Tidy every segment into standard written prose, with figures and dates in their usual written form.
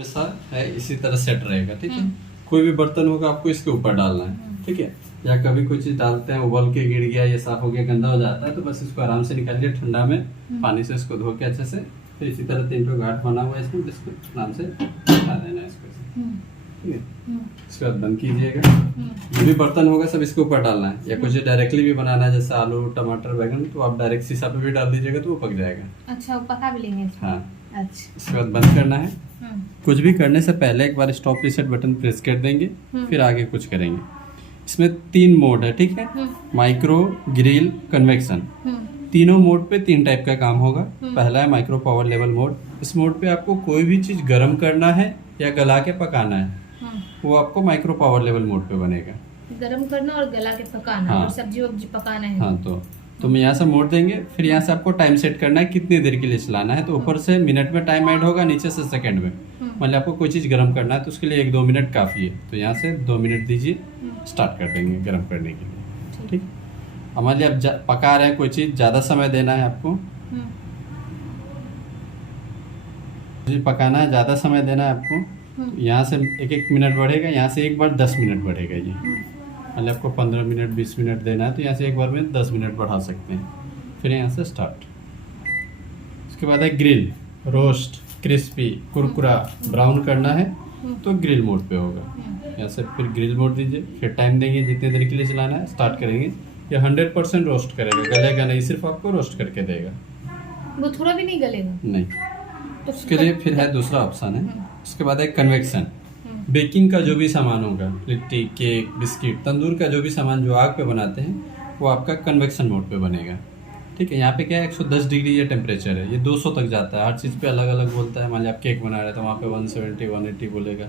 हमेशा है इसी तरह सेट रहेगा। ठीक है, कोई भी बर्तन होगा आपको इसके ऊपर डालना है। ठीक है, या कभी कोई चीज डालते हैं उबल के गिर गया, ये साफ हो गया, गंदा हो जाता है, तो बस इसको आराम से निकालिए ठंडा में पानी से इसको धो के अच्छे से। फिर इसी तरह 3 ठो गांठ बना हुआ है इसमें, इसको आराम से हटा देना है इसको। ठीक है, इसके बाद बंद कीजिएगा। जो भी बर्तन होगा सब इसके ऊपर डालना है, या कुछ डायरेक्टली भी बनाना है जैसे आलू टमाटर बैगन, तो आप डायरेक्ट शीशा पे भी डाल दीजिएगा तो वो पक जाएगा। अच्छा, वो पका भी लेंगे इसमें। हाँ, अच्छा। इसके बाद बंद करना है। कुछ भी करने से पहले एक बार स्टॉप रीसेट बटन प्रेस कर देंगे, फिर आगे कुछ करेंगे। इसमें 3 मोड है। ठीक है, माइक्रो, ग्रिल, कन्वेक्शन। तीनों मोड पे 3 टाइप का काम होगा। पहला है माइक्रो पावर लेवल मोड। इस मोड पे आपको कोई भी चीज गर्म करना है या गला के पकाना है, वो आपको माइक्रो पावर लेवल मोड पे बनेगा। गरम करना और गला के पकाना। हाँ। और सब्जी वब्जी पकाना है। हाँ, तो मैं यहाँ से मोड देंगे, फिर यहाँ से आपको टाइम सेट करना है कितनी देर के लिए चलाना है। तो ऊपर से मिनट में टाइम ऐड होगा, नीचे से सेकंड में। मान लिया आपको कोई चीज़ गर्म करना है तो उसके लिए 1-2 मिनट काफ़ी है, तो यहाँ से 2 मिनट दीजिए, स्टार्ट कर देंगे गर्म करने के लिए। ठीक, अब मान लिया आप पका रहे हैं कोई चीज़, ज़्यादा समय देना है आपको, पकाना है, ज़्यादा समय देना है आपको, तो यहाँ से 1-1 मिनट बढ़ेगा, यहाँ से एक बार 10 मिनट बढ़ेगा। ये मतलब आपको 15 मिनट 20 मिनट देना है तो यहाँ से एक बार में 10 मिनट बढ़ा सकते हैं। फिर यहाँ से स्टार्ट। उसके बाद है ग्रिल, रोस्ट, क्रिस्पी, कुरकुरा, ब्राउन करना है तो ग्रिल मोड पे होगा। यहाँ से फिर ग्रिल मोड दीजिए, फिर टाइम देंगे जितने देर के लिए चलाना है, स्टार्ट करेंगे। ये 100% रोस्ट करेगा, गलेगा नहीं, सिर्फ आपको रोस्ट करके देगा। वो थोड़ा भी नहीं गलेगा? नहीं। तो उसके लिए फिर है दूसरा ऑप्शन है। उसके बाद है कन्वेक्शन। बेकिंग का जो भी सामान होगा, लिट्टी, केक, बिस्किट, तंदूर का जो भी सामान जो आग पे बनाते हैं, वो आपका कन्वेक्शन मोड पे बनेगा। ठीक है, यहाँ पे क्या है 110 डिग्री ये टेम्परेचर है, ये 200 तक जाता है। हर चीज़ पे अलग अलग बोलता है। मान लिया आप केक बना रहे हैं तो वहाँ पे 170 180 बोलेगा,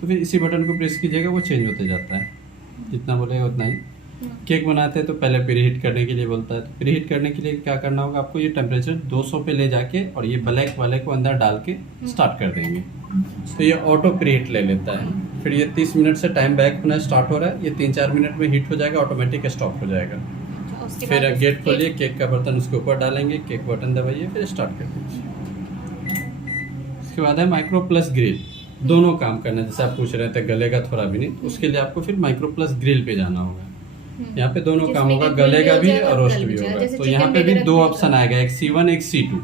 तो फिर इसी बटन को प्रेस कीजिएगा, वो चेंज होते जाता है, जितना बोलेगा उतना ही। केक बनाते हैं तो पहले प्रीहीट करने के लिए बोलता है, तो प्रीहीट करने के लिए क्या करना होगा आपको, ये टेम्परेचर 200 पे ले जाके और ये ब्लैक वाले को अंदर डाल के स्टार्ट कर देंगे, तो ये ऑटो प्रीहीट ले लेता है। फिर ये 30 मिनट से टाइम बैक होना स्टार्ट हो रहा है, ये 3-4 मिनट में हीट हो जाएगा, ऑटोमेटिक स्टॉप हो जाएगा। फिर गेट खोलिए, केक का बर्तन उसके ऊपर डालेंगे, केक बटन दबाइए, फिर स्टार्ट कर दीजिए। उसके बाद है माइक्रो प्लस ग्रिल। दोनों काम करना है, जैसे आप पूछ रहे थे गलेगा थोड़ा भी नहीं, तो उसके लिए आपको फिर माइक्रो प्लस ग्रिल पे जाना होगा। यहाँ पे दोनों काम होगा, गलेगा भी और रोस्ट भी होगा। तो यहाँ पे भी 2 ऑप्शन आएगा, एक C1 एक C2।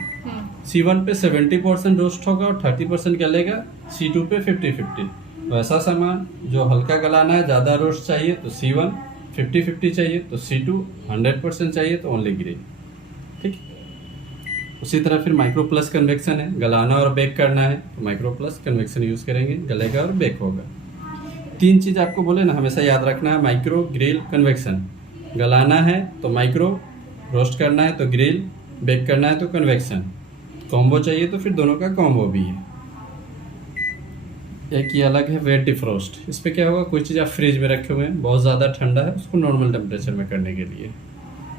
C1 पे 70% रोस्ट होगा और 30% गलेगा, C2 पे 50-50। वैसा सामान जो हल्का गलाना है, ज़्यादा रोस्ट चाहिए तो C1, 50-50 चाहिए तो C2, 100% चाहिए तो ओनली ग्रिल। ठीक, उसी तरह फिर माइक्रो प्लस कन्वेक्शन है, गलाना और बेक करना है तो माइक्रो प्लस कन्वेक्शन यूज़ करेंगे, गलेगा और बेक होगा। 3 चीज़ आपको बोले ना, हमेशा याद रखना है, माइक्रो, ग्रिल, कन्वेक्शन। गलाना है तो माइक्रो, रोस्ट करना है तो ग्रिल, बेक करना है तो कन्वेक्शन। कॉम्बो चाहिए तो फिर दोनों का कॉम्बो भी है। एक ये अलग है वेट डिफ्रोस्ट। इस पर क्या होगा, कोई चीज़ आप फ्रिज में रखे हुए हैं, बहुत ज़्यादा ठंडा है, उसको नॉर्मल टेम्परेचर में करने के लिए।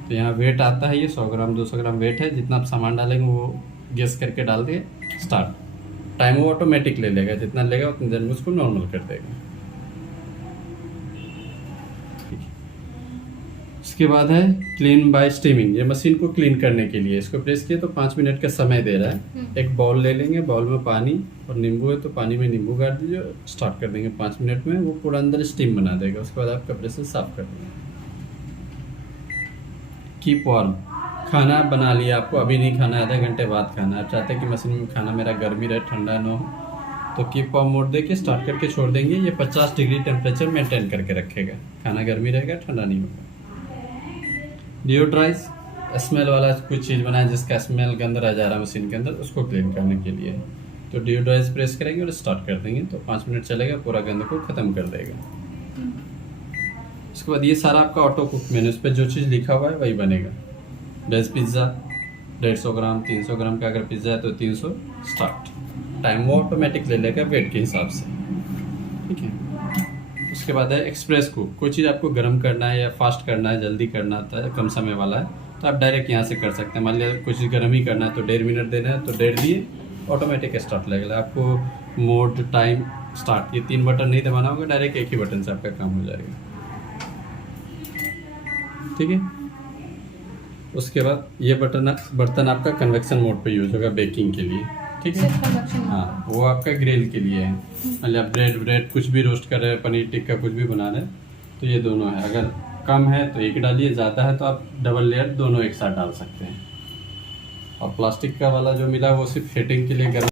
तो यहाँ वेट आता है, ये 100 ग्राम 200 ग्राम वेट है। जितना आप सामान डालेंगे वो गेस करके डाल दिए, स्टार्ट। टाइम वो ऑटोमेटिक ले लेगा, जितना लेगा उतनी देर में उसको नॉर्मल कर देगा। इसके बाद है क्लीन बाय स्टीमिंग। ये मशीन को क्लीन करने के लिए, इसको प्रेस किए तो 5 मिनट का समय दे रहा है। एक बाउल ले लेंगे, बाउल में पानी और नींबू है तो पानी में नींबू गाड़ दीजिए, स्टार्ट कर देंगे 5 मिनट में, वो पूरा अंदर स्टीम बना देगा। उसके बाद आप कपड़े से साफ कर देंगे। कीप वार्म, खाना बना लिया, आपको अभी नहीं खाना, आधे घंटे बाद खाना। आप चाहते हैं कि मशीन में खाना मेरा गर्मी रहे, ठंडा ना हो, तो कीप वार्म मोड दे के स्टार्ट करके छोड़ देंगे। ये 50 डिग्री टेम्परेचर मेंटेन करके रखेगा, खाना गर्मी रहेगा, ठंडा नहीं होगा। डिओड्राइज, स्मेल वाला कुछ चीज़ बनाए जिसका स्मेल गंद रह जा रहा है मशीन के अंदर, उसको क्लीन करने के लिए। तो डिओड्राइज प्रेस करेंगे और स्टार्ट कर देंगे, तो 5 मिनट चलेगा, पूरा गंद को ख़त्म कर देगा। उसके बाद ये सारा आपका ऑटो कुक मेनू, इस पर जो चीज़ लिखा हुआ है वही बनेगा। वेज पिज़्ज़ा 150 ग्राम, 300 ग्राम का अगर पिज़्ज़ा है तो 300, स्टार्ट। टाइम वो ऑटोमेटिक ले लेगा वेट के हिसाब से। ठीक है, उसके बाद है एक्सप्रेस कुक। कोई चीज़ आपको गर्म करना है या फास्ट करना है, जल्दी करना है, कम समय वाला है, तो आप डायरेक्ट यहाँ से कर सकते हैं। मान लिया कुछ गर्म ही करना है तो 1.5 मिनट देना है तो 1.5 दिए, ऑटोमेटिक स्टार्ट लगेगा। आपको मोड, टाइम, स्टार्ट, ये 3 बटन नहीं दबाना होगा, डायरेक्ट एक ही बटन से आपका काम हो जाएगा। ठीक है, उसके बाद ये बर्तन आपका कन्वेक्शन मोड पे यूज होगा बेकिंग के लिए। ठीक है। सिर्फ कन्वेक्शन मोड हाँ, पे। वो आपका ग्रिल के लिए है। मतलब ब्रेड कुछ भी रोस्ट कर रहे हैं, पनीर टिक्का कुछ भी बना रहे हैं, तो ये दोनों है। अगर कम है तो एक डालिए, ज़्यादा है तो आप डबल लेयर दोनों एक साथ डाल सकते हैं। और प्लास्टिक का वाला जो मिला वो सिर्फ हीटिंग के लिए गर्म